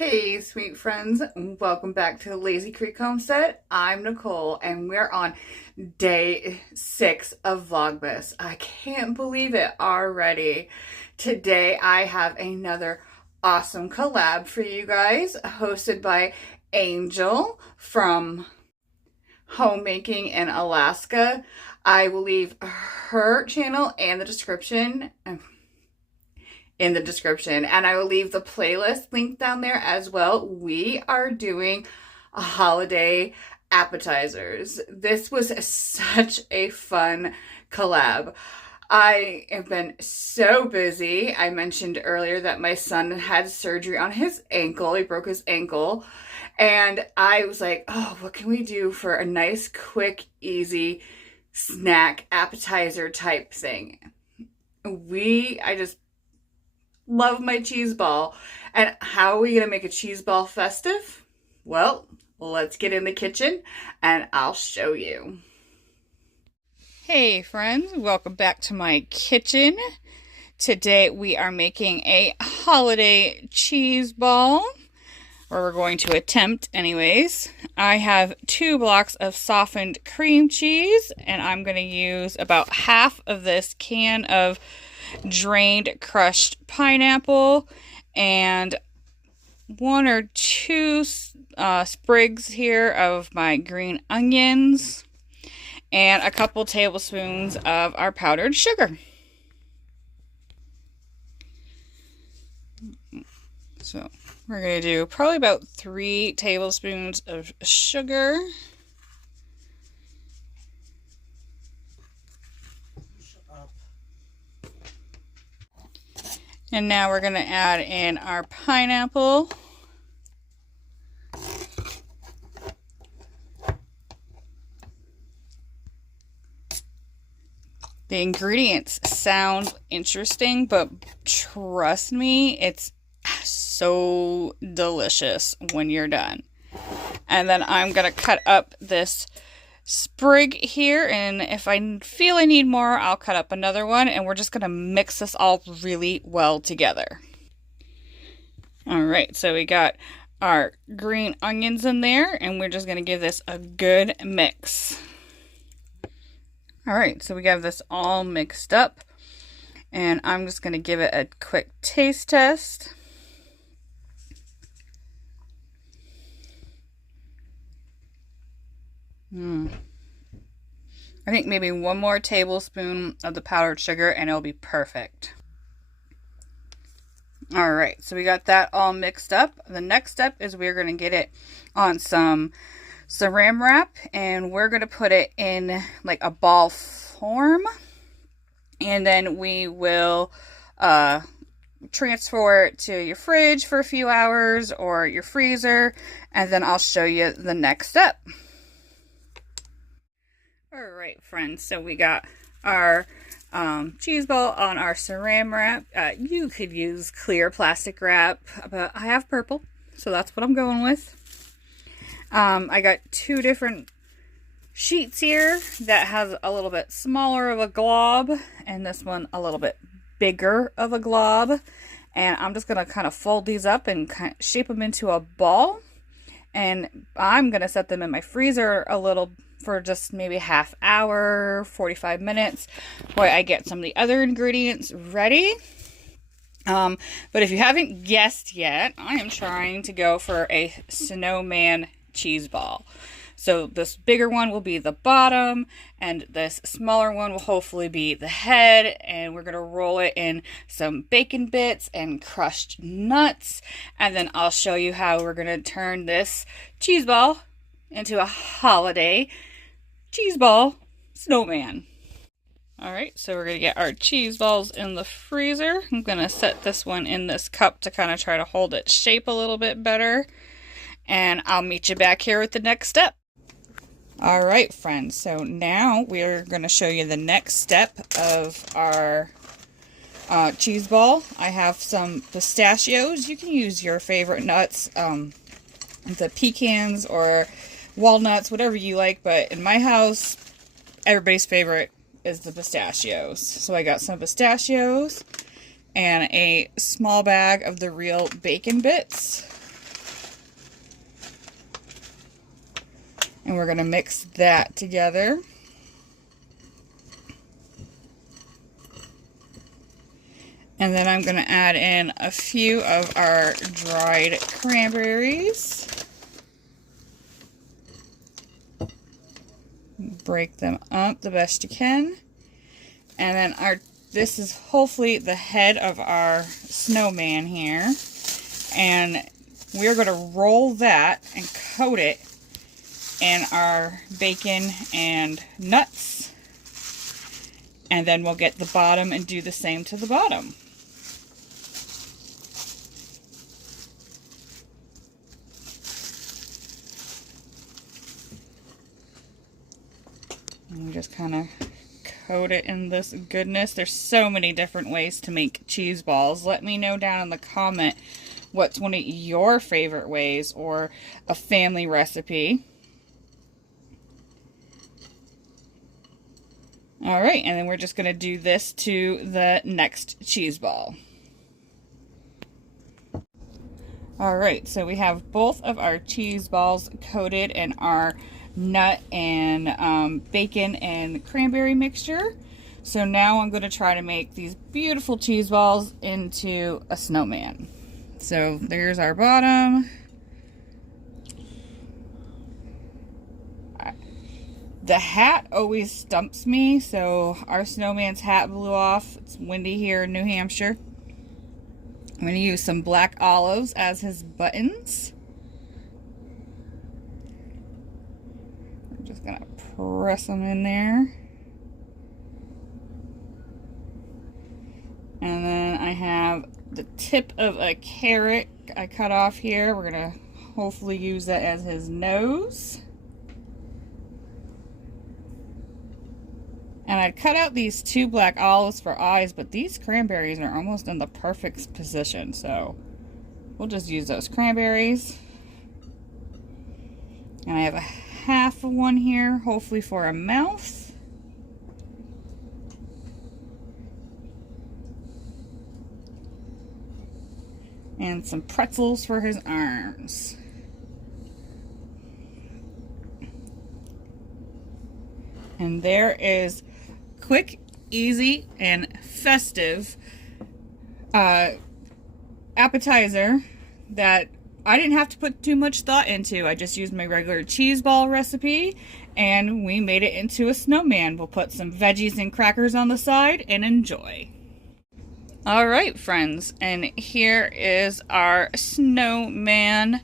Hey, sweet friends, welcome back to the Lazy Creek Homestead. I'm Nicole, and we're on day 6 of Vlogmas. I can't believe it already. Today, I have another awesome collab for you guys, hosted by Angel from Homemaking in Alaska. I will leave her channel and the description in the description, and I will leave the playlist link down there as well. We are doing a holiday appetizers. This was such a fun collab. I have been so busy. I mentioned earlier that my son had surgery on his ankle. He broke his ankle. And I was like, oh, what can we do for a nice, quick, easy snack appetizer type thing? I just love my cheese ball. And how are we going to make a cheese ball festive? Well, let's get in the kitchen and I'll show you. Hey friends, welcome back to my kitchen. Today we are making a holiday cheese ball, or we're going to attempt anyways. I have 2 blocks of softened cream cheese, and I'm going to use about half of this can of drained crushed pineapple and 1 or 2 sprigs here of my green onions and a couple tablespoons of our powdered sugar. So we're going to do probably about 3 tablespoons of sugar. And now we're going to add in our pineapple. The ingredients sound interesting, but trust me, it's so delicious when you're done. And then I'm going to cut up this sprig here, and if I feel I need more, I'll cut up another one, and we're just going to mix this all really well together. Alright, so we got our green onions in there, and we're just going to give this a good mix. Alright, so we got this all mixed up, and I'm just going to give it a quick taste test. I think maybe 1 more tablespoon of the powdered sugar and it'll be perfect. Alright, so we got that all mixed up. The next step is we're going to get it on some saran wrap, and we're going to put it in like a ball form, and then we will transfer it to your fridge for a few hours or your freezer, and then I'll show you the next step. Alright friends, so we got our cheese ball on our saran wrap. You could use clear plastic wrap, but I have purple, so that's what I'm going with. I got 2 different sheets here that has a little bit smaller of a glob, and this one a little bit bigger of a glob. And I'm just going to kind of fold these up and kind of shape them into a ball. And I'm going to set them in my freezer for just maybe half hour, 45 minutes, while I get some of the other ingredients ready. But if you haven't guessed yet, I am trying to go for a snowman cheese ball. So this bigger one will be the bottom, and this smaller one will hopefully be the head, and we're going to roll it in some bacon bits and crushed nuts, and then I'll show you how we're going to turn this cheese ball into a holiday cheese ball snowman. Alright, so we're going to get our cheese balls in the freezer. I'm going to set this one in this cup to kind of try to hold its shape a little bit better. And I'll meet you back here with the next step. Alright friends, so now we're going to show you the next step of our cheese ball. I have some pistachios. You can use your favorite nuts, the pecans or walnuts, whatever you like, but in my house, everybody's favorite is the pistachios. So I got some pistachios and a small bag of the real bacon bits. And we're going to mix that together. And then I'm going to add in a few of our dried cranberries. Break them up the best you can. And then this is hopefully the head of our snowman here. And we're going to roll that and coat it in our bacon and nuts. And then we'll get the bottom and do the same to the bottom. And we just kind of coat it in this goodness. There's so many different ways to make cheese balls. Let me know down in the comment what's one of your favorite ways or a family recipe. All right, and then we're just going to do this to the next cheese ball. All right, so we have both of our cheese balls coated in our nut and bacon and cranberry mixture. So now I'm going to try to make these beautiful cheese balls into a snowman. So there's our bottom. The hat always stumps me, so our snowman's hat blew off. It's windy here in New Hampshire. I'm going to use some black olives as his buttons. I'm just going to press them in there. And then I have the tip of a carrot I cut off here. We're going to hopefully use that as his nose. And I cut out these 2 black olives for eyes, but these cranberries are almost in the perfect position, so we'll just use those cranberries. And I have a half of one here, hopefully for a mouth. And some pretzels for his arms. And there is quick, easy, and festive appetizer that I didn't have to put too much thought into. I just used my regular cheese ball recipe and we made it into a snowman. We'll put some veggies and crackers on the side and enjoy. All right, friends, and here is our snowman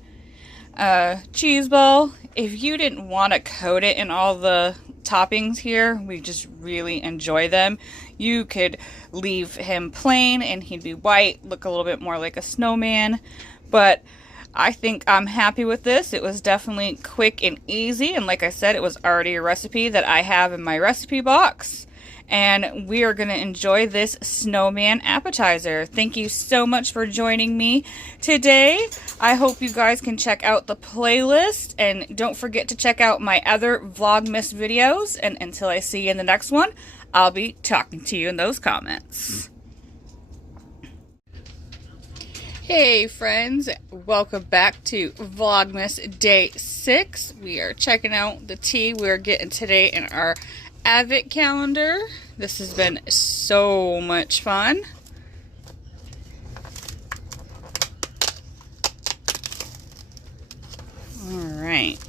cheese ball. If you didn't want to coat it in all the toppings here, we just really enjoy them. You could leave him plain and he'd be white, look a little bit more like a snowman, but I think I'm happy with this. It was definitely quick and easy, and like I said, it was already a recipe that I have in my recipe box, and we are going to enjoy this snowman appetizer. Thank you so much for joining me today. I hope you guys can check out the playlist, and don't forget to check out my other Vlogmas videos, and until I see you in the next one, I'll be talking to you in those comments. Hey friends, welcome back to Vlogmas Day 6. We are checking out the tea we're getting today in our Advent calendar. This has been so much fun. Alright.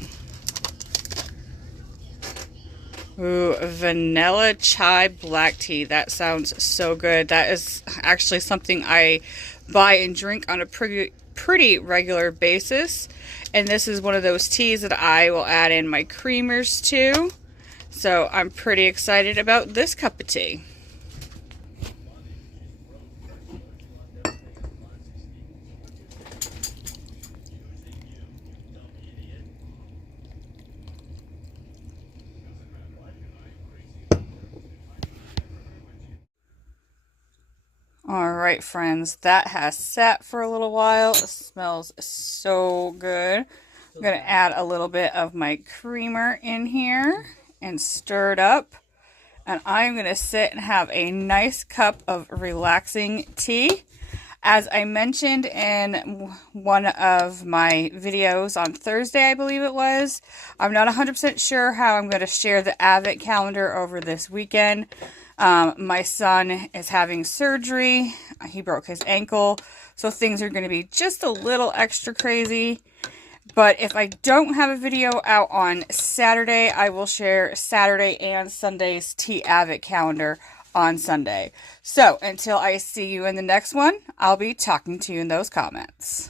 Ooh, vanilla chai black tea. That sounds so good. That is actually something I buy and drink on a pretty regular basis. And this is one of those teas that I will add in my creamers to. So I'm pretty excited about this cup of tea. Alright friends, that has sat for a little while. It smells so good. I'm going to add a little bit of my creamer in here and stir it up. And I'm going to sit and have a nice cup of relaxing tea. As I mentioned in one of my videos on Thursday, I believe it was, I'm not 100% sure how I'm going to share the Advent calendar over this weekend. My son is having surgery. He broke his ankle, so things are going to be just a little extra crazy. But if I don't have a video out on Saturday, I will share Saturday and Sunday's Tea Advent calendar on Sunday. So until I see you in the next one, I'll be talking to you in those comments.